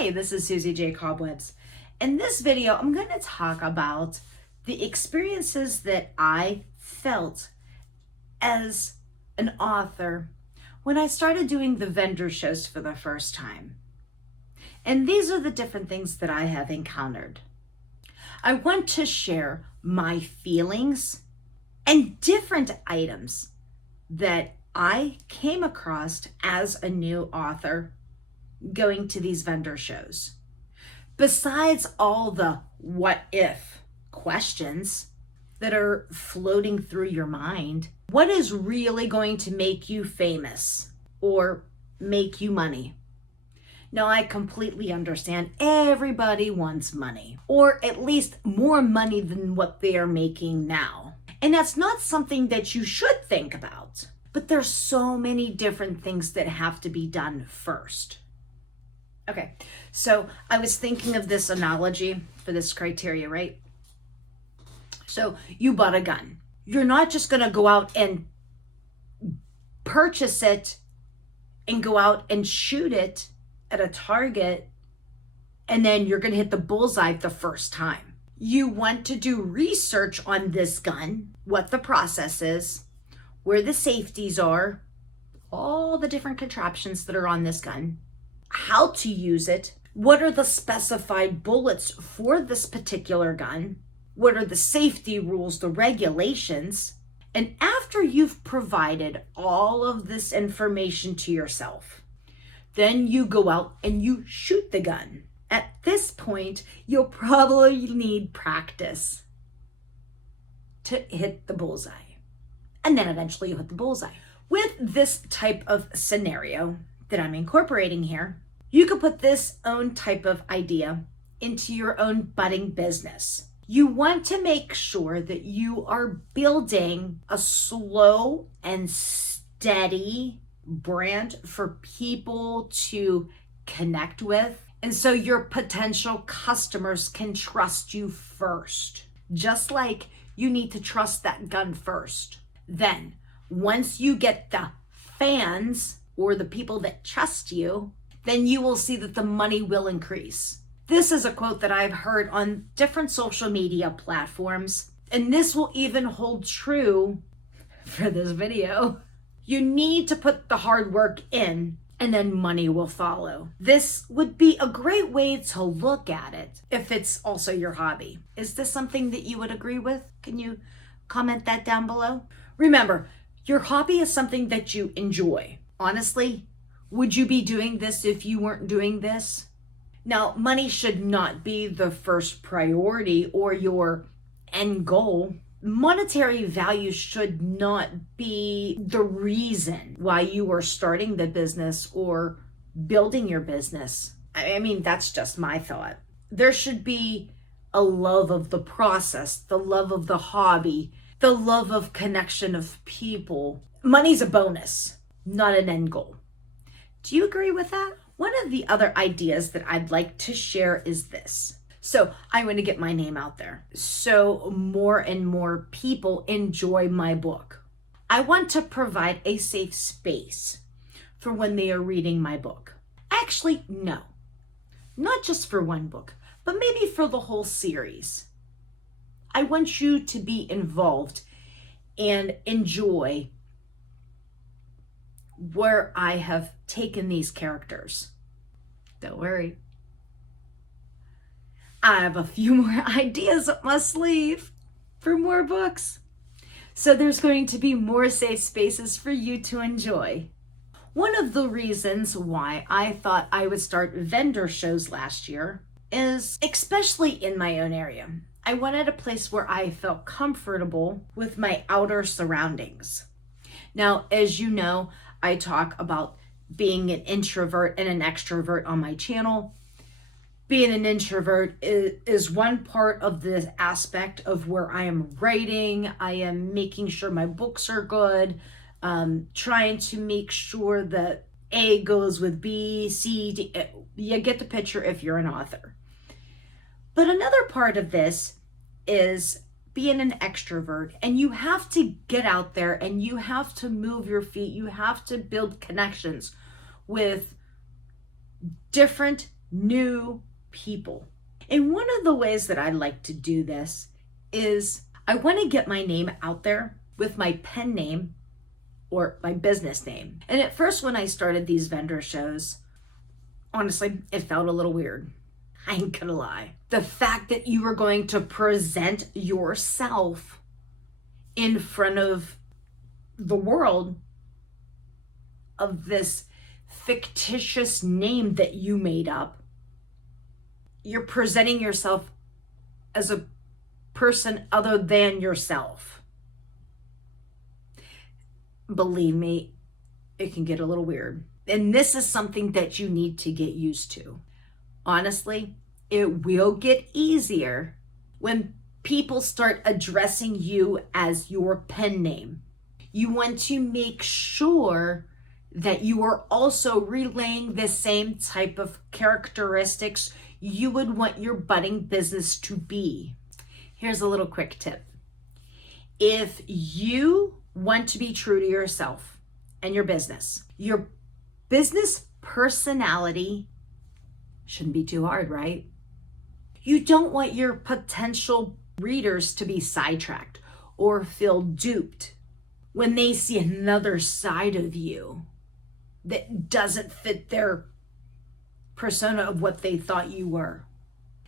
Hi, this is Susie J. Cobwebs. In this video, I'm going to talk about the experiences that I felt as an author when I started doing the vendor shows for the first time. And these are the different things that I have encountered. I want to share my feelings and different items that I came across as a new author going to these vendor shows. Besides all the what if questions that are floating through your mind, what is really going to make you famous or make you money? Now, I completely understand everybody wants money, or at least more money than what they are making now. And that's not something that you should think about, but there's so many different things that have to be done first. Okay, so I was thinking of this analogy for this criteria, right? So you bought a gun. You're not just gonna go out and purchase it and go out and shoot it at a target and then you're gonna hit the bullseye the first time. You want to do research on this gun, what the process is, where the safeties are, all the different contraptions that are on this gun, how to use it, what are the specified bullets for this particular gun, what are the safety rules, the regulations. And after you've provided all of this information to yourself, then you go out and you shoot the gun. At this point, you'll probably need practice to hit the bullseye. And then eventually you'll hit the bullseye. With this type of scenario that I'm incorporating here, you could put this own type of idea into your own budding business. You want to make sure that you are building a slow and steady brand for people to connect with. And so your potential customers can trust you first, just like you need to trust that gun first. Then, once you get the fans or the people that trust you, then you will see that the money will increase. This is a quote that I've heard on different social media platforms, and this will even hold true for this video. You need to put the hard work in, and then money will follow. This would be a great way to look at it if it's also your hobby. Is this something that you would agree with? Can you comment that down below? Remember, your hobby is something that you enjoy. Honestly, would you be doing this if you weren't doing this? Now, money should not be the first priority or your end goal. Monetary value should not be the reason why you are starting the business or building your business. I mean, that's just my thought. There should be a love of the process, the love of the hobby, the love of connection of people. Money's a bonus, not an end goal. Do you agree with that? One of the other ideas that I'd like to share is this. So I'm going to get my name out there so more and more people enjoy my book. I want to provide a safe space for when they are reading my book. Actually, no, not just for one book, but maybe for the whole series. I want you to be involved and enjoy where I have taken these characters. Don't worry. I have a few more ideas up my sleeve for more books. So there's going to be more safe spaces for you to enjoy. One of the reasons why I thought I would start vendor shows last year is, especially in my own area, I wanted a place where I felt comfortable with my outer surroundings. Now, as you know, I talk about being an introvert and an extrovert on my channel. Being an introvert is one part of this aspect of where I am writing. I am making sure my books are good, trying to make sure that A goes with B, C, D. You get the picture if you're an author. But another part of this is being an extrovert, and you have to get out there and you have to move your feet. You have to build connections with different new people. And one of the ways that I like to do this is I want to get my name out there with my pen name or my business name. And at first, when I started these vendor shows, honestly, it felt a little weird. I ain't gonna lie. The fact that you were going to present yourself in front of the world of this fictitious name that you made up, you're presenting yourself as a person other than yourself. Believe me, it can get a little weird. And this is something that you need to get used to. Honestly, it will get easier when people start addressing you as your pen name. You want to make sure that you are also relaying the same type of characteristics you would want your budding business to be. Here's a little quick tip. If you want to be true to yourself and your business personality shouldn't be too hard, right? You don't want your potential readers to be sidetracked or feel duped when they see another side of you that doesn't fit their persona of what they thought you were.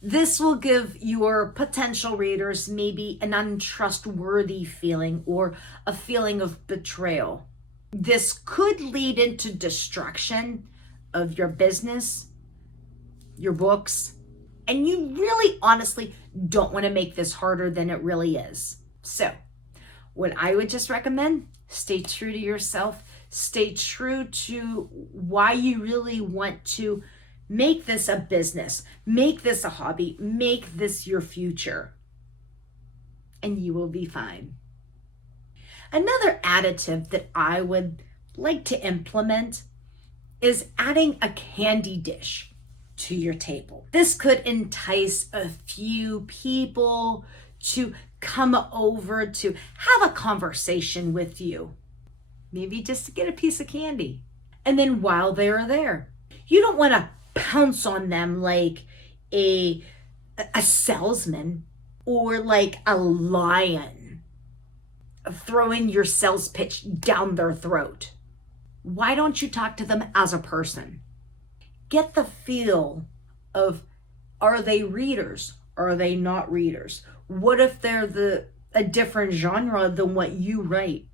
This will give your potential readers maybe an untrustworthy feeling or a feeling of betrayal. This could lead into destruction of your business, your books, and you really honestly don't want to make this harder than it really is. So, what I would just recommend, stay true to yourself, stay true to why you really want to make this a business, make this a hobby, make this your future, and you will be fine. Another additive that I would like to implement is adding a candy dish to your table. This could entice a few people to come over to have a conversation with you, maybe just to get a piece of candy. And then while they're there, you don't want to pounce on them like a salesman or like a lion, throwing your sales pitch down their throat. Why don't you talk to them as a person? Get the feel of, are they readers? Are they not readers? What if they're a different genre than what you write?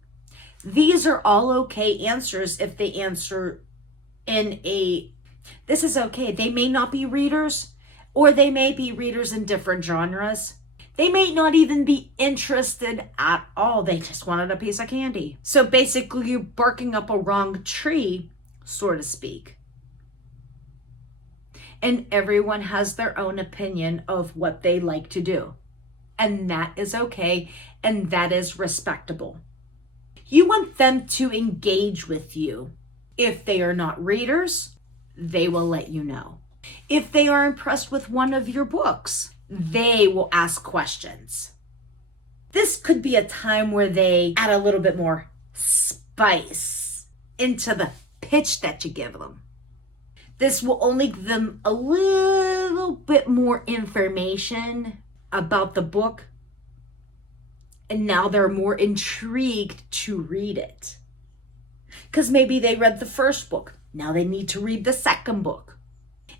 These are all okay answers if they answer this is okay. They may not be readers, or they may be readers in different genres. They may not even be interested at all. They just wanted a piece of candy. So basically, you're barking up a wrong tree, so to speak. And everyone has their own opinion of what they like to do. And that is okay, and that is respectable. You want them to engage with you. If they are not readers, they will let you know. If they are impressed with one of your books, they will ask questions. This could be a time where they add a little bit more spice into the pitch that you give them. This will only give them a little bit more information about the book, and now they're more intrigued to read it. Because maybe they read the first book, now they need to read the second book.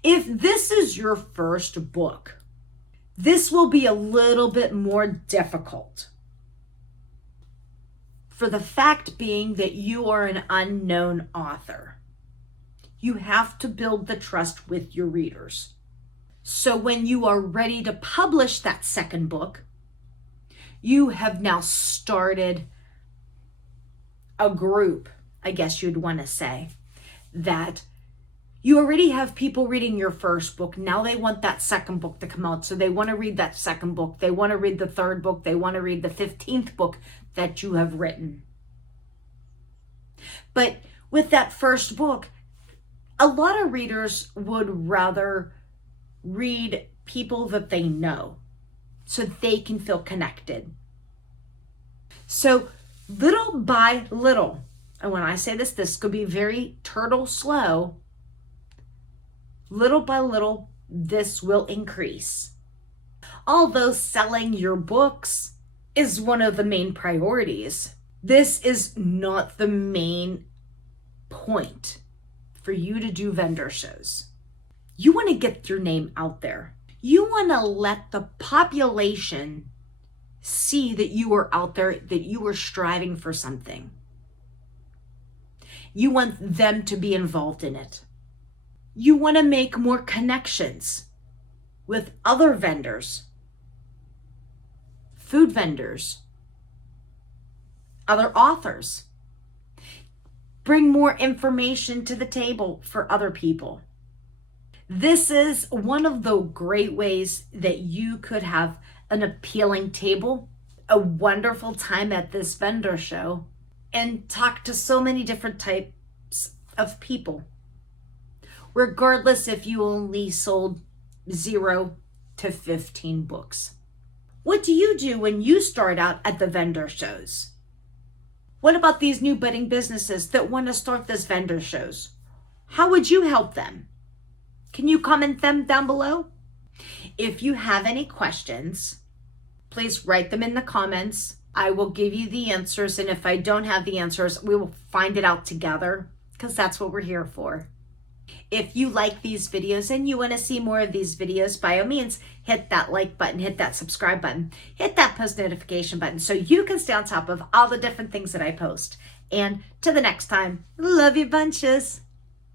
If this is your first book, this will be a little bit more difficult. For the fact being that you are an unknown author. You have to build the trust with your readers. So when you are ready to publish that second book, you have now started a group, I guess you'd want to say, that you already have people reading your first book. Now they want that second book to come out. So they want to read that second book. They want to read the third book. They want to read the 15th book that you have written. But with that first book, a lot of readers would rather read people that they know so they can feel connected. So little by little, and when I say this could be very turtle slow, Little by little, this will increase. Although selling your books is one of the main priorities, this is not the main point for you to do vendor shows. You want to get your name out there. You want to let the population see that you are out there, that you are striving for something. You want them to be involved in it. You want to make more connections with other vendors, food vendors, other authors. Bring more information to the table for other people. This is one of the great ways that you could have an appealing table, a wonderful time at this vendor show, and talk to so many different types of people. Regardless if you only sold 0 to 15 books. What do you do when you start out at the vendor shows? What about these new budding businesses that want to start this vendor shows? How would you help them? Can you comment them down below? If you have any questions, please write them in the comments. I will give you the answers, and if I don't have the answers, we will find it out together, because that's what we're here for. If you like these videos and you want to see more of these videos, by all means, hit that like button, hit that subscribe button, hit that post notification button so you can stay on top of all the different things that I post. And till the next time, love you bunches.